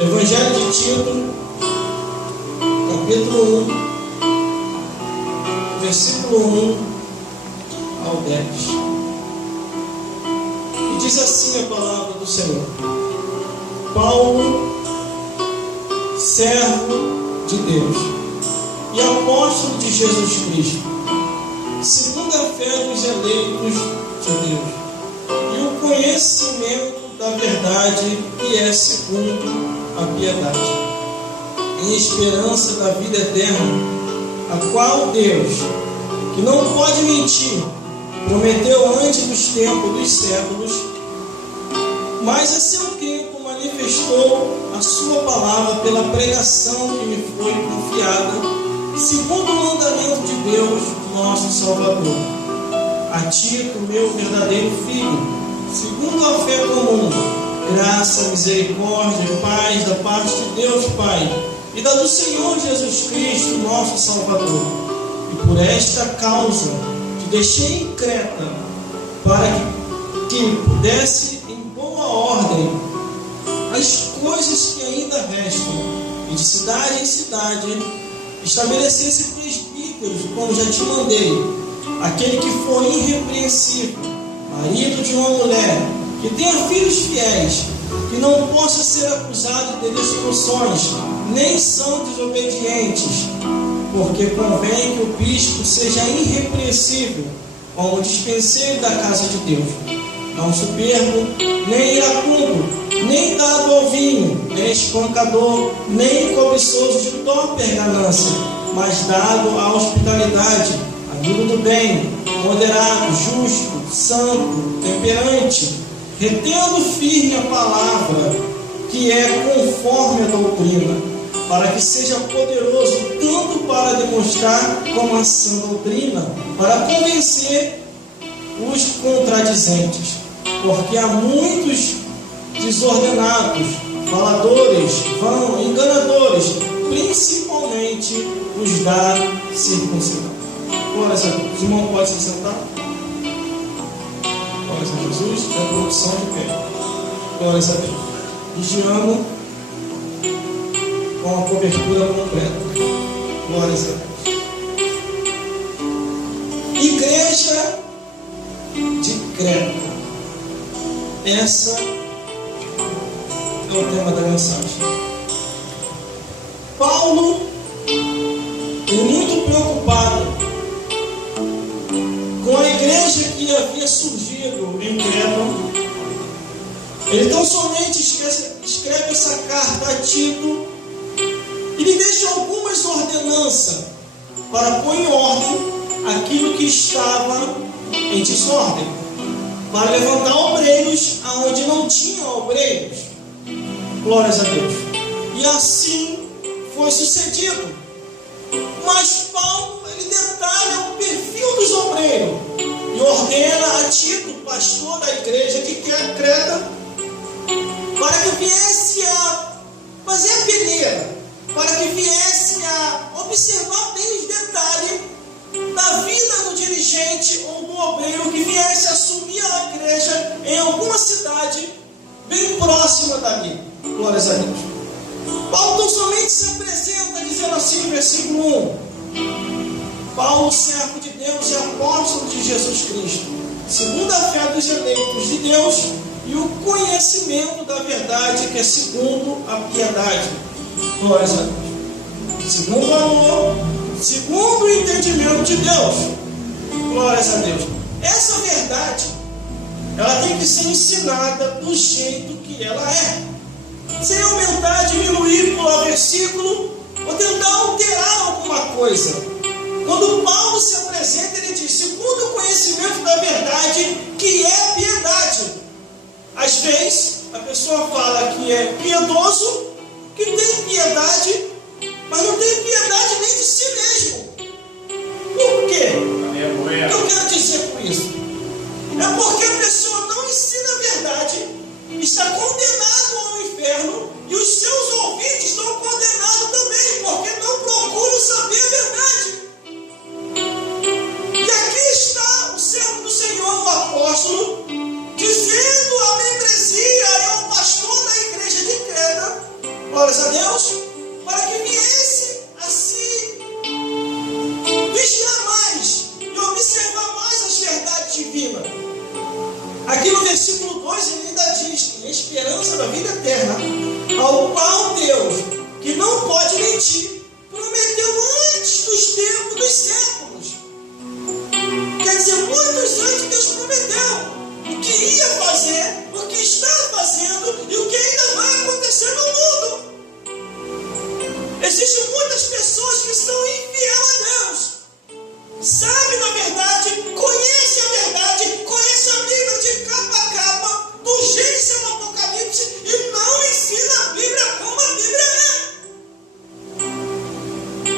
Evangelho de Tito, capítulo 1, versículo 1 ao 10. E diz assim a palavra do Senhor: Paulo, servo de Deus e apóstolo de Jesus Cristo, segundo a fé dos eleitos de Deus, e o conhecimento da verdade que é segundo a piedade, em esperança da vida eterna, a qual Deus, que não pode mentir, prometeu antes dos tempos dos séculos, mas a seu tempo manifestou a sua palavra pela pregação que me foi confiada, segundo o mandamento de Deus, nosso Salvador. A Tito, meu verdadeiro filho, segundo a fé comum, graça, misericórdia e paz da parte de Deus Pai e da do Senhor Jesus Cristo, nosso Salvador. E por esta causa te deixei em Creta, para que pudesse em boa ordem as coisas que ainda restam, e de cidade em cidade estabelecesse presbíteros, como já te mandei, aquele que for irrepreensível, marido de uma mulher, que tenha filhos fiéis, que não possa ser acusado de discussões, nem são desobedientes, porque convém que o bispo seja irrepreensível, como dispenseiro da casa de Deus, não soberbo, nem iracundo, nem dado ao vinho, nem espancador, nem cobiçoso de torpe ganância, mas dado à hospitalidade, amigo do bem, moderado, justo, santo, temperante, retendo firme a palavra, que é conforme a doutrina, para que seja poderoso tanto para demonstrar como a sã doutrina, para convencer os contradizentes, porque há muitos desordenados, faladores, vão, enganadores, principalmente os da circuncisão. Glória a Deus. Irmão, pode se sentar? Glória a Jesus. É a produção de pé. Glória a Deus. Vigiando com a cobertura completa. Glória a Deus. Igreja de Creta. Essa é o tema da mensagem. Paulo, muito preocupado com a igreja que havia surgido em Creta, ele tão somente escreve essa carta a Tito e lhe deixa algumas ordenanças para pôr em ordem aquilo que estava em desordem, para levantar obreiros aonde não tinha obreiros. Glórias a Deus. E assim foi sucedido. Mas Paulo, ele detalha o perfil dos obreiros e ordena a Tito, pastor da igreja de Creta, para que viesse a fazer a peneira, para que viesse a observar bem os detalhes da vida do dirigente ou do obreiro que viesse assumir a igreja em alguma cidade bem próxima dali. Glórias a Deus. Paulo não somente se apresenta dizendo assim no versículo 1: Paulo, servo de Deus e apóstolo de Jesus Cristo, segundo a fé dos eleitos de Deus e o conhecimento da verdade que é segundo a piedade. Glórias a Deus. Segundo o amor, segundo o entendimento de Deus. Glórias a Deus. Essa verdade, ela tem que ser ensinada do jeito que ela é, sem aumentar, diminuir por versículo ou tentar alterar alguma coisa. Quando Paulo se apresenta, ele diz: segundo o conhecimento da verdade, que é piedade. Às vezes, a pessoa fala que é piedoso, que tem piedade, mas não tem piedade nem de si mesmo. Por quê? O que eu quero dizer com isso? É porque a pessoa não ensina a verdade, está condenado ao inferno, e os seus ouvintes estão condenados também, porque não procuram saber a verdade. E aqui está o servo do Senhor, o apóstolo, dizendo à membresia e ao pastor da igreja de Creta glórias a Deus, para que viesse a se vigiar mais e observar mais as verdades divinas. Aqui no versículo 2 ele ainda diz: em esperança da vida eterna, ao qual Deus, que não pode mentir, prometeu antes dos tempos dos séculos. Quer dizer, muitos antes Deus prometeu o que ia fazer, o que está fazendo e o que ainda vai acontecer no mundo. Existem muitas pessoas que são infiéis a Deus, sabem da verdade, conhecem a verdade, conhecem a Bíblia de capa a capa, do Gênesis ao Apocalipse, e não ensinam a Bíblia como a Bíblia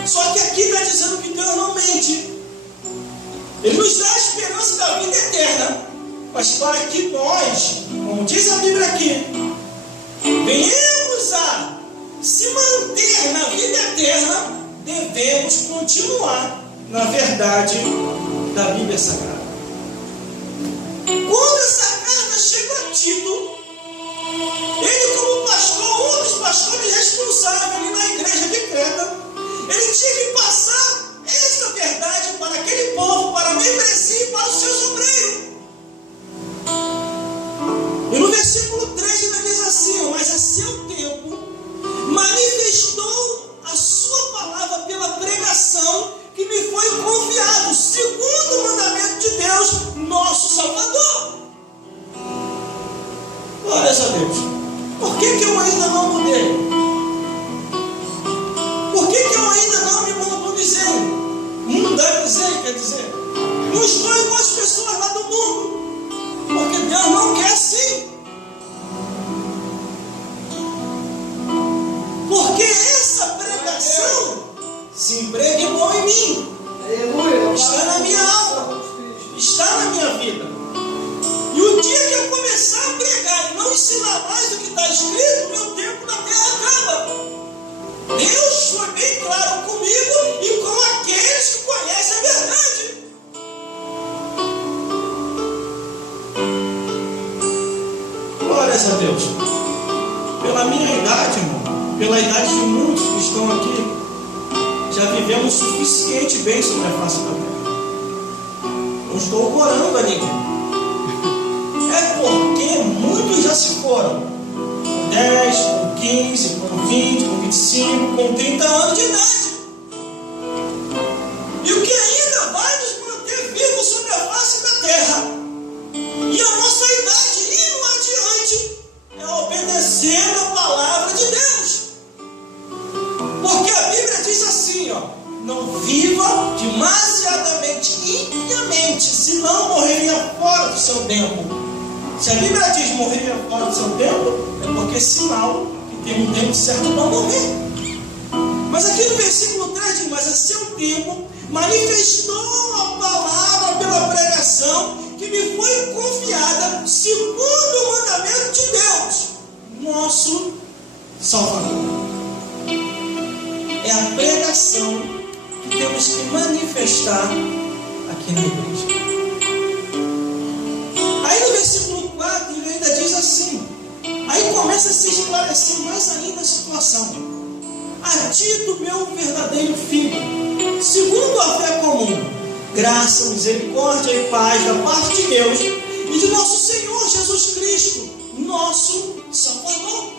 é. Só que aqui está dizendo que Deus não mente. Ele nos dá a esperança da vida eterna, mas para que nós, como diz a Bíblia aqui, venhamos a se manter na vida eterna, devemos continuar na verdade da Bíblia Sagrada. Quando essa carta chegou a Tito, ele, como pastor, um dos pastores responsáveis ali na igreja de Creta, ele tinha que passar esta verdade para aquele povo, para a membresia e para os seus obreiros. E no versículo 3 ele diz assim: mas a seu tempo manifestou a sua palavra pela pregação que me foi confiado, segundo o mandamento de Deus, nosso Salvador. Glórias a Deus. Por que eu ainda não mudei? Por que eu ainda não me modernizei? Mundanizei, quer dizer, não estou igual as pessoas lá do mundo. Porque Deus não quer assim. Porque essa pregação se impregnou em mim. Está na minha alma. Está na minha vida. E o dia que eu começar a pregar e não ensinar mais do que está escrito, meu tempo na terra acaba. Deus foi bem claro comigo e com aqueles que conhecem a verdade. Glórias a Deus. Pela minha idade, irmão, pela idade de muitos que estão aqui, já vivemos suficiente bem sobre a face da terra. Não estou corando a ninguém. É porque muitos já se foram. Com 10, com 15, com 20, com 25, com 30 anos de idade. E o que ainda vai nos manter vivos sobre a face da terra, e a nossa idade indo adiante, é obedecendo a palavra de Deus. Porque a Bíblia diz assim, ó: não viva demasiadamente impiamente, senão morreria fora do seu tempo. Se a Bíblia diz morreria fora do seu tempo, é porque é sinal que tem um tempo certo para morrer. Mas aqui no versículo 3 diz: mas a seu tempo manifestou a palavra pela pregação que me foi confiada, segundo o mandamento de Deus, nosso Salvador. É a pregação que temos que manifestar aqui na igreja. Aí no versículo 4 ele ainda diz assim, aí começa a se esclarecer mais ainda a situação. A Tito, meu verdadeiro filho, segundo a fé comum, graça, misericórdia e paz da parte de Deus e de nosso Senhor Jesus Cristo, nosso Salvador.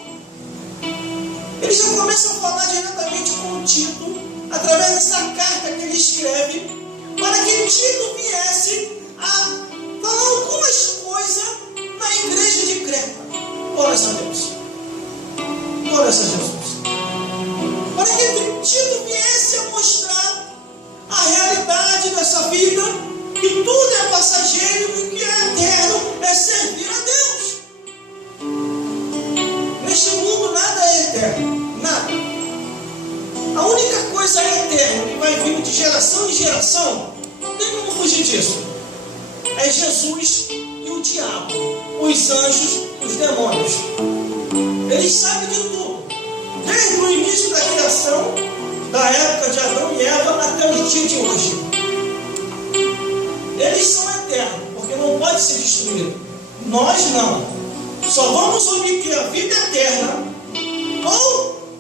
Ele já começa a falar diretamente com Tito, através dessa carta que ele escreve, para que Tito viesse a falar algumas coisas na igreja de Creta. Glórias a Deus. Glórias a Jesus. Para que Tito viesse a mostrar a realidade dessa vida, que tudo é passageiro e que é eterno, é servir a Deus. Neste mundo nada é eterno, nada. A única coisa eterna que vai vindo de geração em geração, não tem como fugir disso, é Jesus e o diabo, os anjos, os demônios. Eles sabem de tudo, desde o início da criação, da época de Adão e Eva até os dias de hoje. Eles são eternos, porque não pode ser destruído. Nós não. Só vamos obter a vida eterna ou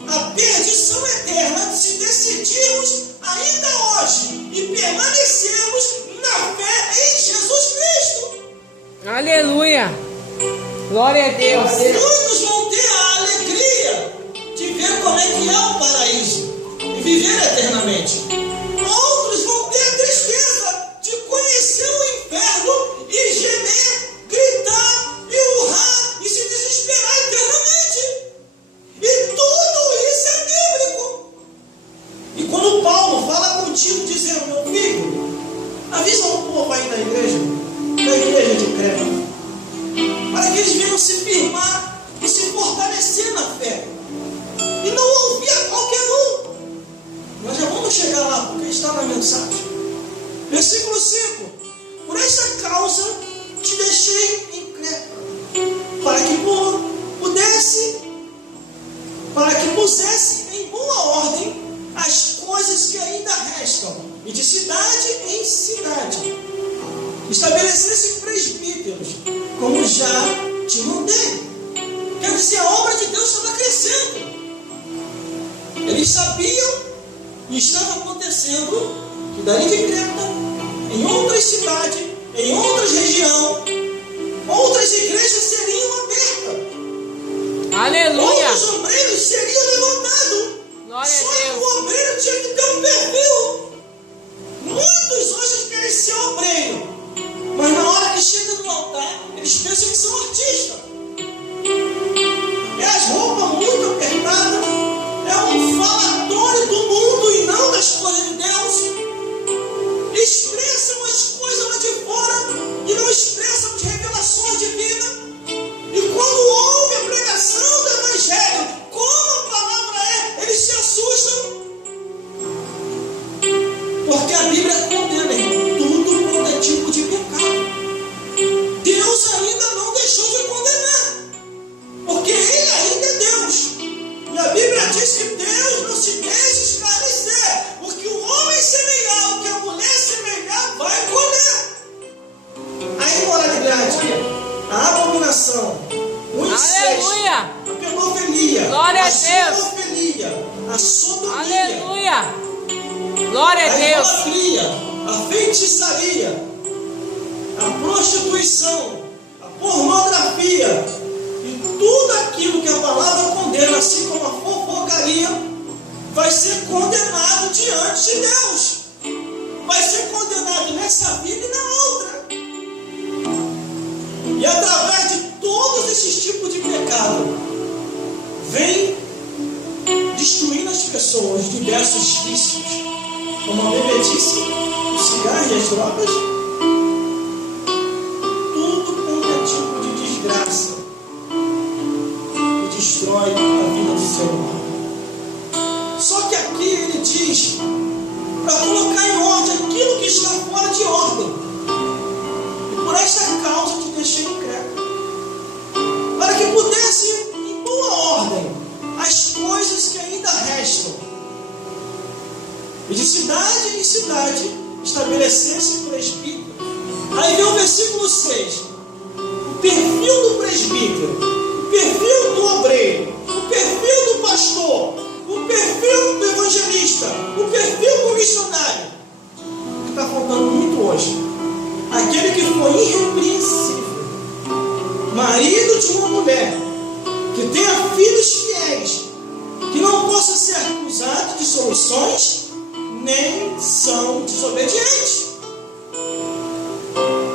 progredirmos ainda hoje e permanecermos na fé em Jesus Cristo. Aleluia! Glória a Deus! Muitos vão ter a alegria de ver como é que é o paraíso e viver eternamente. Outros vão ter a tristeza de conhecer o inferno e gemer, gritar e urrar e se desesperar eternamente. E tudo isso é bíblico. E quando Paulo fala contigo dizendo: meu filho, avisa um povo aí da igreja de Creta, para que eles venham se firmar e se fortalecer na fé, e não ouvir a qualquer um. Nós já vamos chegar lá, porque está na mensagem. Versículo 5: por esta causa te deixei em Creta, para que pusesse em boa ordem as coisas que ainda restam, e de cidade em cidade estabelecesse presbíteros, como já te mandei. Quer dizer, a obra de Deus estava crescendo. Eles sabiam e estava acontecendo que daí de Creta, em outras cidades, em outras regiões, outras igrejas seriam abertas. Aleluia! Outros obreiros seriam levantados. Glória Só a que Deus! o obreiro tinha que ter um perfil. Muitos hoje querem ser obreiro, mas na hora que chega no altar, eles pensam que são artistas. É as roupas muito apertadas, é um falatório do mundo e não das coisas de Deus. Expressam as coisas lá de fora e não expressam as revelações divinas. E quando ouvem a pregação do Evangelho, como a palavra é, eles se assustam. Porque a Bíblia condena, irmão, tudo quanto é tipo de pecado. Deus ainda não deixou de condenar, porque Ele ainda é Deus. E a Bíblia diz que Deus não se deixa esclarecer, porque o homem semear, o que a mulher semear, vai colher. A imoralidade, a abominação, o incesto, Aleluia! a pedofilia, Glória a a Deus! zoofilia, a sodomia, Aleluia! Glória a a Deus! idolatria, a feitiçaria, a prostituição, a pornografia e tudo aquilo que a palavra condena, assim como a fofocaria, vai ser condenado diante de Deus. Vai ser condenado nessa vida e na outra. E através de todos esses tipos de pecado, vem destruindo as pessoas, diversos vícios, como a bebedice, o cigarro e as drogas. Tudo quanto é tipo de desgraça que destrói a vida do ser humano. Só que aqui ele diz para colocar em ordem aquilo que está fora de ordem. E por esta causa te deixei em Creta, para que pudesse, em boa ordem, as coisas que ainda restam, e de cidade em cidade estabelecesse presbítero. Aí vem o versículo 6. O perfil do presbítero, o perfil do obreiro, o perfil do pastor, o perfil do evangelista, o perfil do missionário. O que está faltando muito hoje? Aquele que foi irrepreensível, marido de uma mulher, que tenha filhos fiéis, que não possa ser acusado de soluções, nem são desobedientes.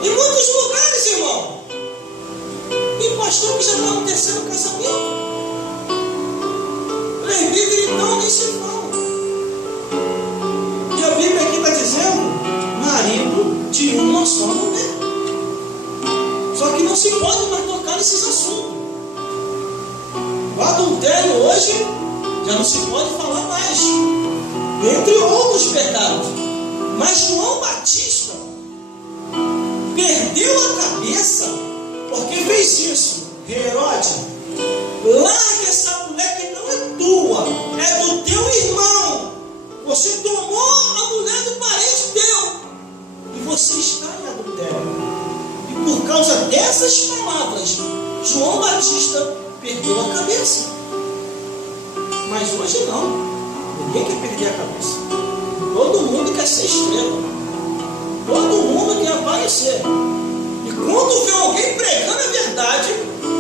Em muitos lugares, irmão, tem pastor que já está no terceiro casamento, presbítero então nem se fala. E a Bíblia aqui está dizendo marido de uma só mulher. Só que não se pode mais tocar nesses assuntos. O adultério hoje já não se pode falar mais, entre outros pecados. Mas João Batista perdeu a cabeça porque fez isso. Herodes, larga essa mulher que não é tua, é do teu irmão. Você tomou a mulher do parente teu e você está em adultério. E por causa dessas palavras, João Batista perdeu a cabeça. Mas hoje não. Ninguém quer perder a cabeça. Todo mundo quer ser estrela. Todo mundo quer aparecer. E quando vê alguém pregando a verdade,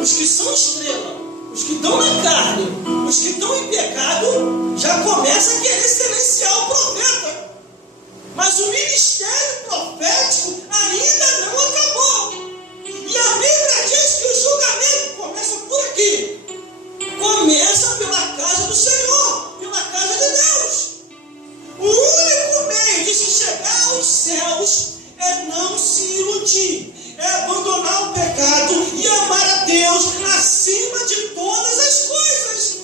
os que são estrela, os que estão na carne, os que estão em pecado, já começa a querer silenciar o profeta. Mas o ministério profético ainda não acabou. E a Bíblia diz que o julgamento começa por aqui. Começa pela casa do Senhor, pela casa de Deus. O único meio de se chegar aos céus é não se iludir, é abandonar o pecado e amar a Deus acima de todas as coisas.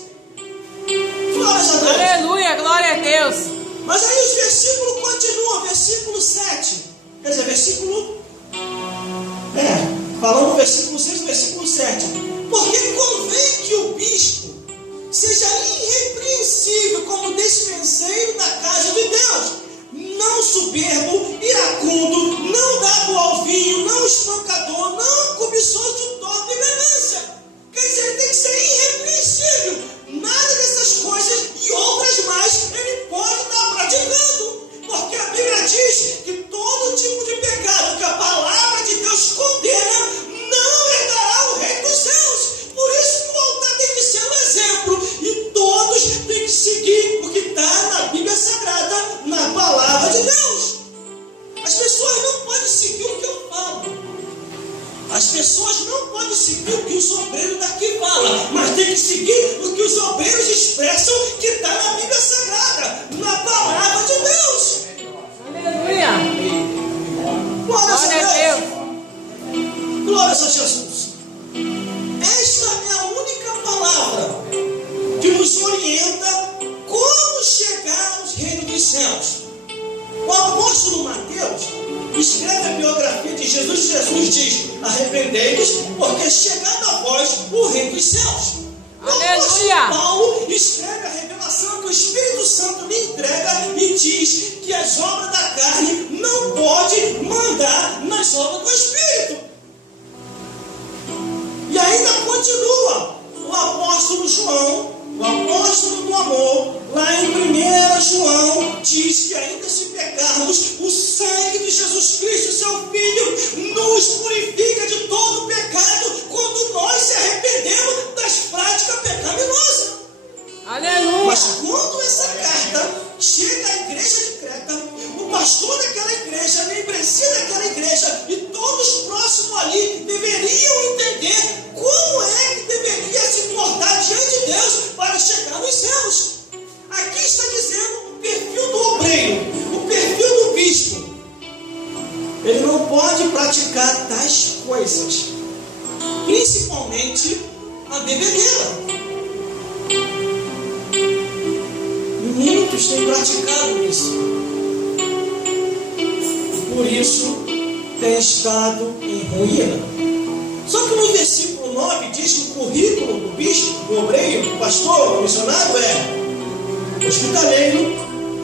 Glórias a Deus. Aleluia, glória a Deus. Mas aí os versículos continuam, versículo 7. Quer dizer, falando do versículo 6 e versículo 7. Porque convém que o bispo seja irrepreensível como despenseiro da casa de Deus, não soberbo, iracundo, não dado ao vinho, não espancador, não cobiçoso de torpe e ganância. Quer dizer, ele tem que ser irrepreensível. Nada dessas coisas e outras mais ele pode estar praticando. Porque a Bíblia diz que todo tipo de pecado que a palavra de Deus condena não herdará o reino dos céus. Por isso que o altar tem que ser um exemplo. E todos têm que seguir o que está na Bíblia Sagrada, na palavra de Deus. As pessoas não podem seguir o que eu falo. As pessoas não podem seguir o que os obreiros daqui falam, mas tem que seguir o que os obreiros expressam que está na Bíblia Sagrada, na palavra de Deus. Aleluia. Glória a Deus. Glórias a Jesus. Esta é a única palavra que nos orienta como chegar aos reinos dos céus. O apóstolo Mateus escreve a biografia de Jesus e Jesus diz: arrependei-vos, porque chegado a vós o reino dos céus. O apóstolo Paulo escreve a revelação que o Espírito Santo lhe entrega e diz que as obras da carne não pode mandar nas obras do Espírito. E ainda continua o apóstolo João, o apóstolo do amor, lá em 1 João, diz que ainda se pecarmos, o sangue de Jesus Cristo, seu Filho, nos purifica de todo pecado quando nós se arrependemos das práticas pecaminosas. Aleluia. Mas quando essa carta chega à igreja de Creta, o pastor daquela igreja, a membresia daquela igreja e todos próximos ali deveriam entender como é que deveria se portar diante de Deus para chegar nos céus. Aqui está dizendo o perfil do obreiro, o perfil do bispo. Ele não pode praticar tais coisas, principalmente a bebedeira. Muitos têm praticado isso. Por isso, tem estado em ruína. Só que no versículo 9 diz que o currículo do bispo, do obreiro, do pastor, do missionário é hospitaleiro,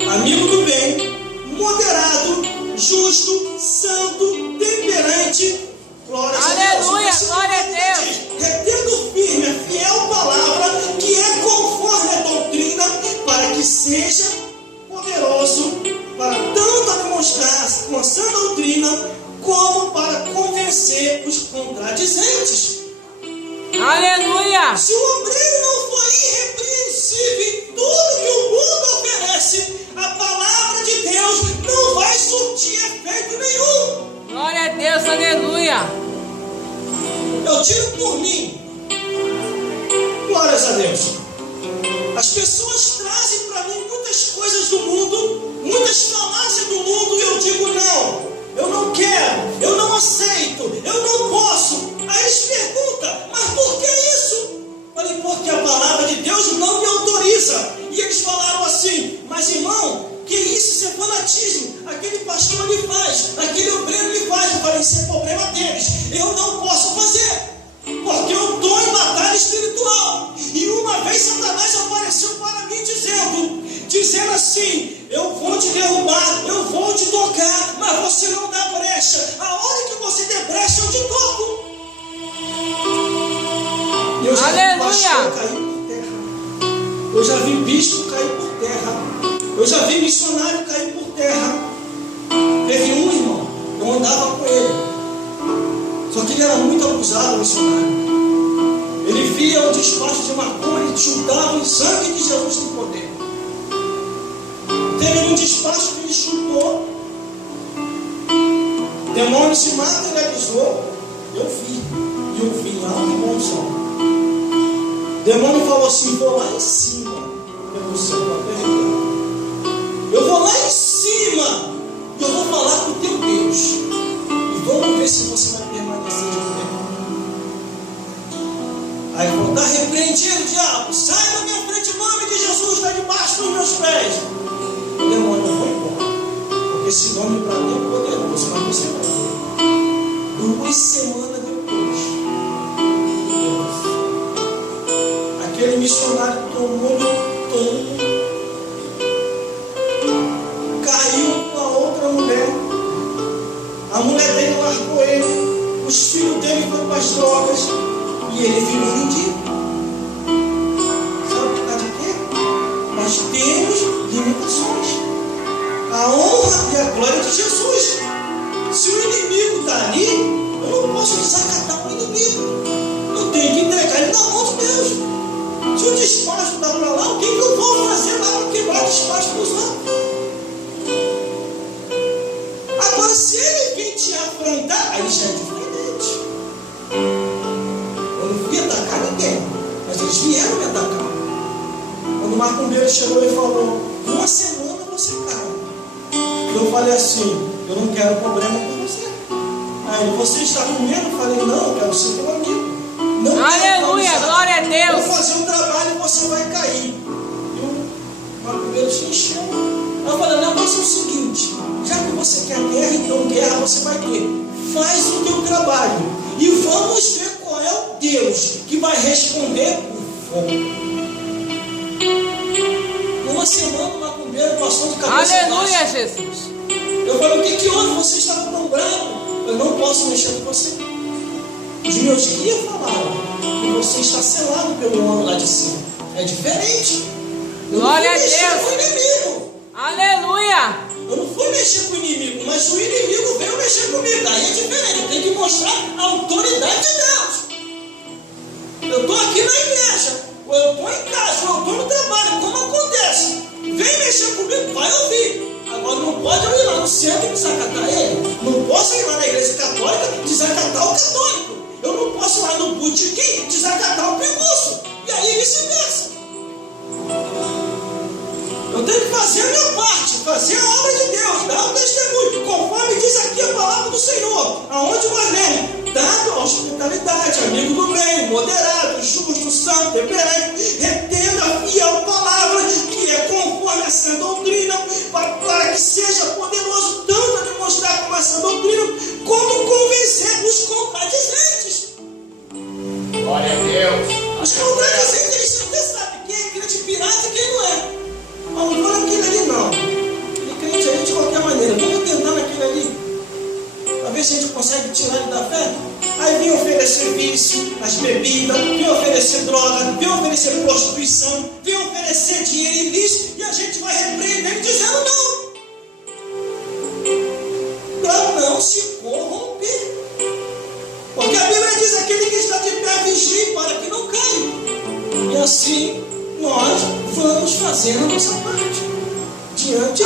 amigo do bem, moderado, justo, santo, temperante. Glória a Deus. Aleluia, glória a Deus. Retendo firme a fiel palavra que é conforme a doutrina, para que seja poderoso para tanto a demonstrar com sã doutrina, como para convencer os contradizentes. Aleluia. Se o obreiro não for irrepreensível em tudo que o mundo oferece, a palavra de Deus não vai surtir efeito nenhum. Glória a Deus, aleluia. Eu tiro por mim. Glórias a Deus. As pessoas trazem para mim muitas coisas do mundo, muitas falácias do mundo, e eu digo não, eu não quero, eu não aceito, eu não posso. Aí eles perguntam, mas por que isso? Falei, porque a palavra de Deus não me autoriza. E eles falaram assim, mas irmão, que isso? Isso é fanatismo. Aquele pastor lhe faz, aquele obreiro lhe faz. Eu falei, isso é problema deles. Eu não posso fazer, porque eu estou em batalha espiritual. E uma vez Satanás apareceu para mim dizendo assim, eu vou te derrubar, eu vou te tocar, mas você não dá brecha. A hora que você der brecha, eu te toco. E eu já vi pastor cair por terra. Eu já vi bispo cair por terra. Eu já vi missionário cair por terra. Teve um irmão, eu andava com ele. Só que ele era muito abusado, missionário. Ele via o despacho de macumba e chutava o sangue de Jesus tem poder. Teve um despacho que ele chutou. O demônio se materializou. Eu vi. E eu vi lá no bom som. O demônio falou assim: vou lá em cima. Eu sei eu vou lá em cima. E eu vou falar com o teu Deus. E vamos ver se você vai permanecer de pé. Aí ele falou: está repreendido, diabo. Sai da minha frente, em nome de Jesus. Está debaixo dos meus pés. O demônio não foi embora. Porque esse nome para mim é poderoso. Mas você vai ver. 2 semanas depois, aquele missionário tomou um tombo, caiu com a outra mulher. A mulher dele largou ele. Os filhos dele foram para as drogas. E ele virou mendigo. Sabe por causa de quê? Nós temos limitações. A honra e a glória de Jesus. Se o inimigo está ali, eu não posso desacatar o inimigo. Eu tenho que entregar ele na mão de Deus. Se o despacho está para lá, o que eu vou fazer lá para quebrar o despacho dos outros? Agora, se ele vir te afrontar, aí já é diferente. Eu não fui atacar ninguém, mas eles vieram me atacar. Quando o macumbeiro chegou e falou: 1 semana você cai. Eu falei assim: eu não quero problema com você. Aí, você está com medo? Eu falei: não, eu quero ser teu amigo. Não. Aleluia, glória a Deus. Vou fazer um trabalho e você vai cair. E o macumbeiro se encheu. Eu falei: o negócio é o seguinte: já que você quer guerra, então guerra você vai ter. Faz o teu trabalho e vamos ver qual é o Deus que vai responder com fogo. 1 semana o macumbeiro passou de cabeça. Aleluia, Jesus. Eu falei: o que houve? Você estava tão bravo. Eu não posso mexer com você. Os meus guias falaram que você está selado pelo homem lá de cima. É diferente. Glória a Deus. Eu não fui mexer com o inimigo. Aleluia. Eu não fui mexer com o inimigo, mas o inimigo veio mexer comigo. Aí é diferente. Eu tenho que mostrar a autoridade de Deus. Eu estou aqui na igreja, ou eu estou em casa, ou eu estou no trabalho. Como acontece? Vem mexer comigo, vai ouvir. Agora não pode eu ir lá no centro e desacatar ele. Não posso ir lá na igreja católica e desacatar o católico. Eu não posso ir lá no botequim e desacatar o pinguço. E aí vice-versa. Eu tenho que fazer a minha parte, fazer a obra de Deus, dar o testemunho, conforme diz aqui a palavra do Senhor. Aonde vai ler? Dado a hospitalidade, amigo do bem, moderado, justo, santo, temperante, retendo a fiel palavra, que é conforme essa doutrina, para que seja poderoso tanto a demonstrar com essa doutrina, como convencer os contradizentes. Glória a Deus. Os contradizentes, você sabe quem é crente pirata e quem não é. Mas não vou naquele ali não. Ele crente ali de qualquer maneira. Vamos tentar naquele ali, para ver se a gente consegue tirar ele da fé. Aí vem oferecer vício, as bebidas, vem oferecer droga, vem oferecer prostituição, vem oferecer dinheiro ilícito, e a gente vai repreender ele dizendo não. Para não se corromper. Porque a Bíblia diz: aquele que está de pé vigie para que não caia. E assim nós vamos fazer a nossa parte diante de